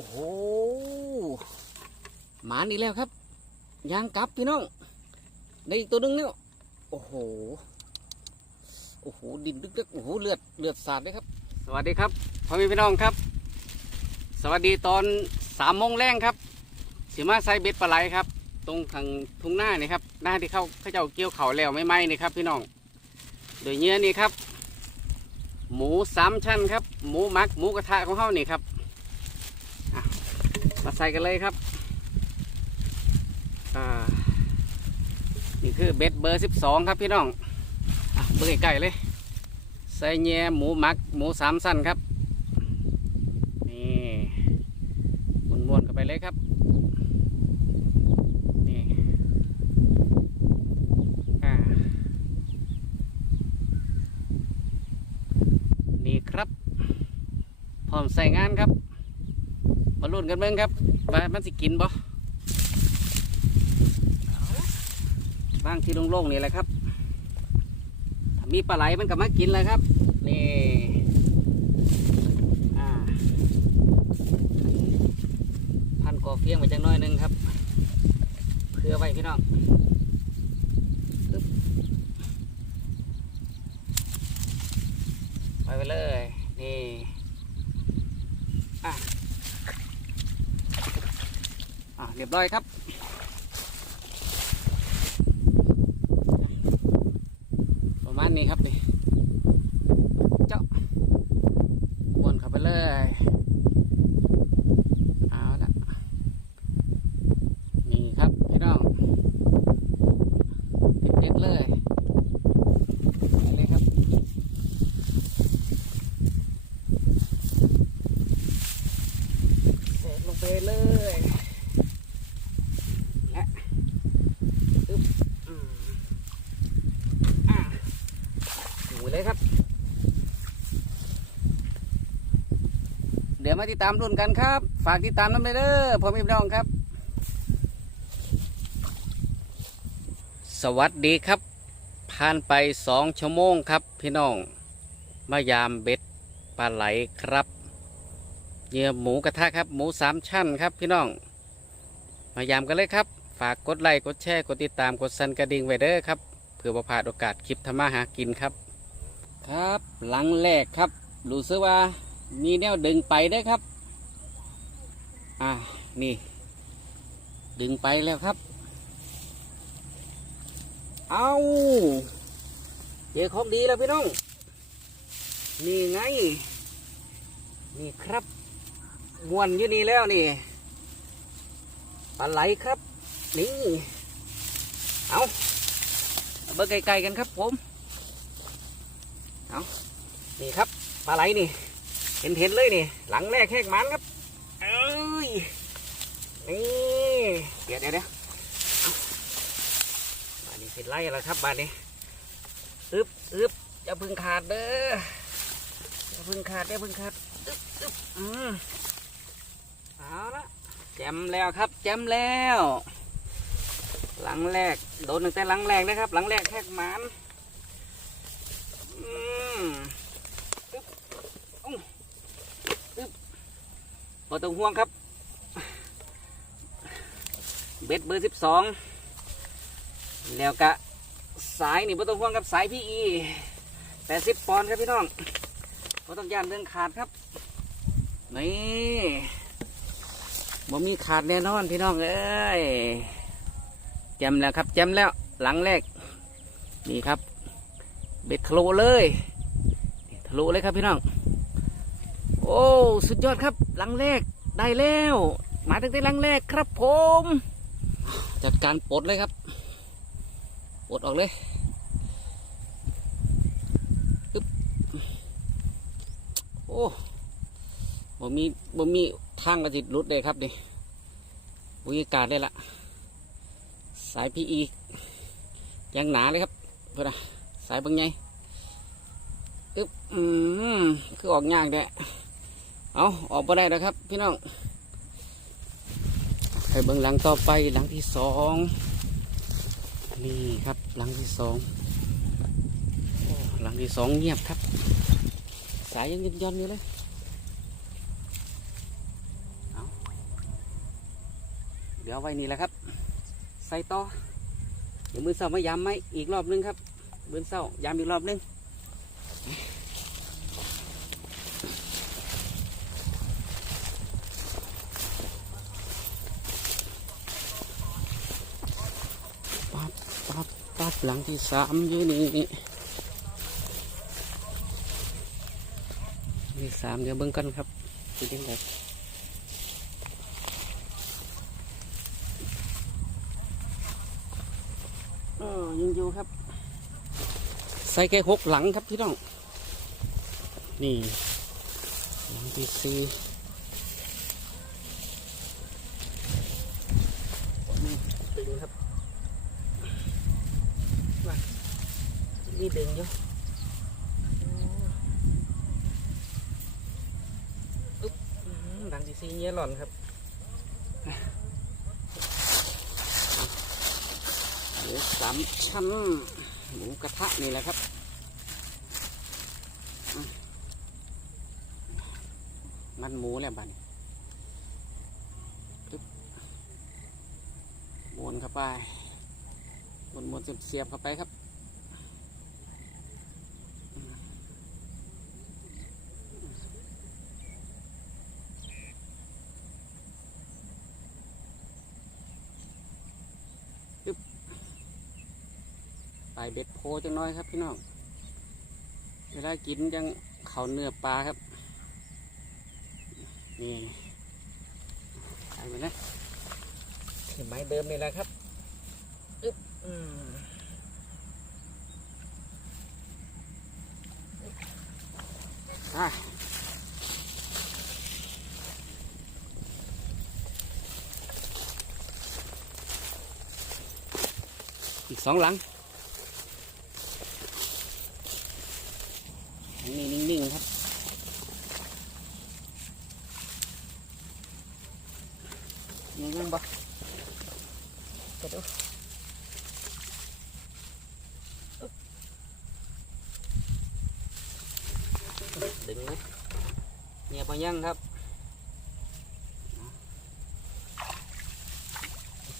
โอ้โหหมานี่แล้วครับยางกลับพี่น้องได้อีกตัวหนึงแล้วโอ้โหโอ้โหดินดึกๆโอ้โหเลือดเลือดสาดเลยครับ สวัสดีครับพ่อแม่พี่น้องครับ สวัสดีตอนสามโมงแรงครับสีมาใส่เบ็ดปลาไหลครับ ตรงทางทุ่งหน้านี่ครับหน้าที่เขาเขาเจ้าเกี่ยวเขาแล้วไม่ไหมนี่ครับ พี่น้องโดยเนื้อนี่ครับ หมูสามชั้นครับ หมูมักหมูกระทะของเขานี่ครับ ใส่กันเลยครับอ่านี่คือเบ็ดเบอร์สิบสองครับพี่น้องอเบอร์ใกล้ๆเลย ใส่แย่หมูหมักหมูสามสั้นครับ นี่ม้วนๆกันไปเลยครับนี่อ่านี่ครับ พร้อมใส่งานครับ มาลุ้นกันเบิ่งครับว่ามันสิกินบ่บ้างที่โล่งๆนี่แหละครับ มีปลาไหลมันก็มากินเลยครับนี่อ่าพันกอเฟียงไปจังน้อยนึงครับ เพื่อไว้พี่น้องไปไปเลยนี่อะ อะเรียบร้อยครับประมาณนี้ครับนี่เจาะวนเข้าไปเลย เอาละนี่ครับพี่น้องเด็ดๆเลยไปเลยครับเสร็จลงไปเลยและอึ๊บอืมอ่า หมูเลยครับ เดี๋ยว มาติดตามรุ่นกันครับ ฝากติดตามน้ำเด้อพ่อแม่พี่น้องครับ สวัสดีครับ ผ่านไปสองชั่วโมงครับพี่น้อง มายามเบ็ดปลาไหลครับเหยื่อหมูกระทะครับ หมูสามชั้นครับพี่น้อง มายามกันเลยครับ ฝากกดไลค์กดแชร์กดติดตามกดสั่นกระดิ่งไว้เด้อครับเพื่อประพลาดโอกาสคลิปทำมาหากินครับ ครับ หลังแรกครับ รู้สึกว่า มีแนวดึงไปได้ครับ อ่า นี่ ดึงไปแล้วครับ เอาเจอของดีแล้วพี่น้อง นี่ไง นี่ครับมวนอยู่นี่แล้วนี่ ปลาไหลครับ นี่ เอาเบิ่งไกลๆกันครับผม เอานี่ครับ ปลาไหลนี่ เห็นเห็นเลยนี่ หลังแรกแหกมันครับ เอ้ย นี่เดี๋ยวเดี๋ยวเดี๋ยวเอานนี้เสร็จไล่แล้วครับบานนี้อึบอึบอย่าพึ่งขาดเด้ออย่าพึ่งขาดอย่าพึ่งขาดอึบอึบอืมเอาละแจมแล้วครับแจมแล้ว หลังแรก โดนตั้งแต่หลังแรกนะครับ หลังแรกแหกมันอืมอึ๊บอุ้งอึ๊บ พอต้องห่วงครับ เบ็ดเบอร์สิบสองแล้วกะสายนี่พอต้องห่วงกับสายพี่อีแปดสิบปอนด์ครับพี่น้องพอต้องย่านเรื่องขาดครับนี่บ่มีขาดแน่นอนพี่น้องเอ้ยจำแล้วครับจำแล้วหลังแรกนี่ครับ เบ็ดทะลุเลยทะลุเลยครับพี่น้อง โอ้สุดยอดครับลังแรกได้แล้วมาตั้งแต่ลังแรกครับผม จัดการปลดเลยครับปลดออกเลยอึ๊บโอ้บ่มีบ่มีทางกระจิตรุดเลยครับนี่บรรยากาศเลยละ สายพีอียังหนาเลยครับเพื่อนสายบางไงอึ๊บอืมคือออกยากแดะ เอาออกมาได้แล้วครับ พี่น้องไปเบิ้งหลังต่อไปหลังที่สองนี่ครับหลังที่สองหลังที่สองเงียบครับ สายยังย่อนๆอยู่เลยเอาเดี๋ยวไว้นี่แหละครับ ใส่ต่อเดี๋ยวมือเสาร์มายำไหมอีกรอบนึงครับมือเสาร์ยำอีกรอบนึง ปั๊บปั๊บปั๊บ หลังที่สามอยู่นี่ที่สามเดี๋ยวเบิ่งกันครับเป็นยังไงเออยังอยู่ครับ ใส่แค่หกหลังครับพี่น้อง นี่หลังที่สี่นี่ตึงครับ นี่ดึงอยู่อุ๊บดังซีซีเงี้ยหล่อนครับหมูสามชั้น หมูกระทะนี่แหละครับอะมันหมูแล้วบันปึ๊บวนเข้าไปวนวนเสียบเข้าไปครับ ลายเบ็ดโพจังน้อยครับพี่น้อง เวลากินยังเขาเนื้อปลาครับ นี่ใส่ไปนะที่ไม้เดิมนี่แหละครับอึ๊บอืมอะอีกสองหลัง นนี้นิ่งๆครับยังยังบ่กระโดดดึงนะเงียบไปยังครับ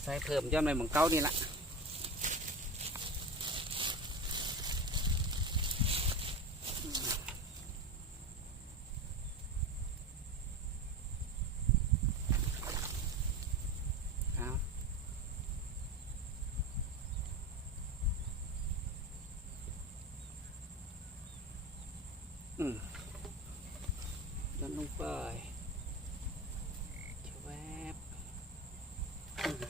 ใส่เพิ่มย่อมในหมองเก้านี่ละ เอาอืม ดันลงไปชแวบอืม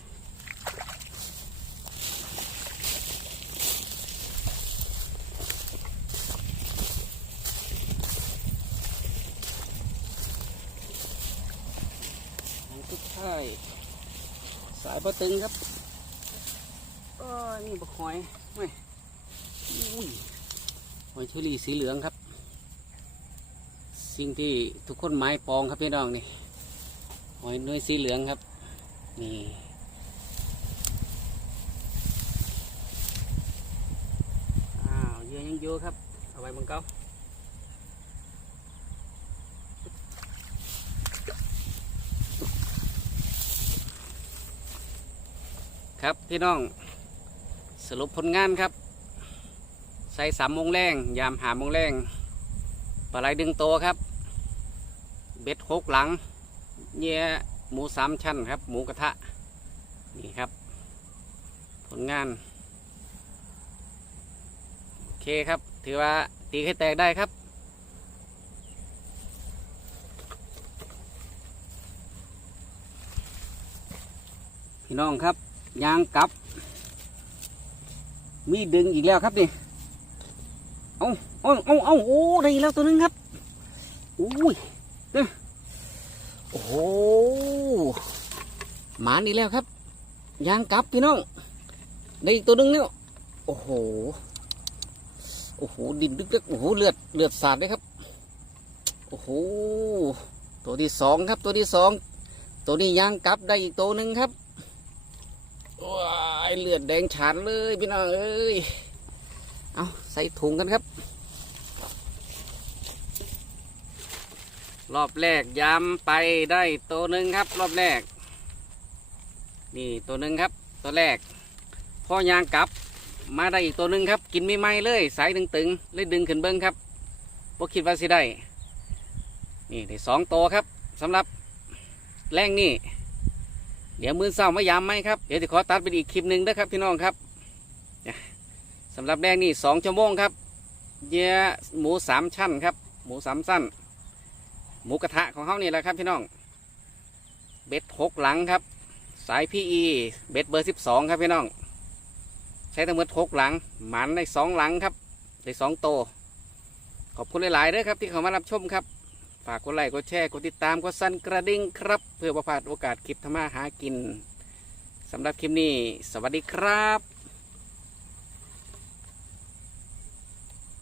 อันสุดท้ายสายปลาตึงครับโอ้ยนี่บกหอยไม่อุ้ยหอยเชอรี่สีเหลืองครับ สิ่งที่ทุกคนหมายปองครับพี่น้องนี่หอยเนยสีเหลืองครับ นี่อ้าวเยื่อยังอยู่ครับ เอาไว้บนเก้าครับพี่น้องสรุปผลงานครับใส่สามโมงแรงยามหามงแรงปลาไหลดึงโตวครับ เบ็ดหกหลังเยี่ยหมูสามชั้นครับ หมูกระทะ นี่ครับ ผลงาน โอเคครับ ถือว่าตีให้แตกได้ครับพี่น้องครับยางกลับ มีดึงอีกแล้วครับนี่เอาเอาเอาเอาโอ้ได้แล้วตัวนึงครับ อุ้ยเด้อโอ้โหานี่แล้วครับ ยางกลับพี่น้อง ได้อีกตัวหนึงแล้ว โอ้โห โอ้โห ดินดึกๆโอ้โห เลือด เลือดสาดเลยครับ โอ้โห ตัวที่สองครับ ตัวที่สอง ตัวนี้ยางกลับได้อีกตัวหนึ่งครับว้ายเลือดแดงฉานเลยพี่น้องเอ้ย เอาใส่ถุงกันครับ รอบแรกย้ำไปได้ตัวหนึ่งครับ รอบแรก นี่ตัวหนึ่งครับ ตัวแรกพ่อยางกลับ มาได้อีกตัวหนึ่งครับ กินไม่ไหมเลย สายตึงๆเลยดึงขึ้นเบิ้งครับพวกคิดว่าสิได้ นี่ได้สองตัวครับสำหรับแรงนี่เดี๋ยวมือเศร้ามายามไหมครับ เดี๋ยวจะขอตัดเป็นอีกคลิปหนึ่งนะครับพี่น้องครับสำหรับแรงนี่สองชั่วโมงครับ เยื่อหมูสามชั้นครับ หมูสามสั้น หมูกระทะของเขานี่แหละครับพี่น้อง เบ็ดหกหลังครับ สายพีอีเบ็ดเบอร์สิบสองครับพี่น้อง ใช้ทั้งหมดหกหลัง หมันได้สองหลังครับ ได้สองโต ขอบคุณหลายๆเด้อครับที่เข้ามารับชมครับ ฝากกดไลค์กดแชร์กดติดตามกดสั่นกระดิ่งครับ เพื่อประพลาดโอกาสคลิปธรรมะหากินสำหรับคลิปนี้ สวัสดีครับ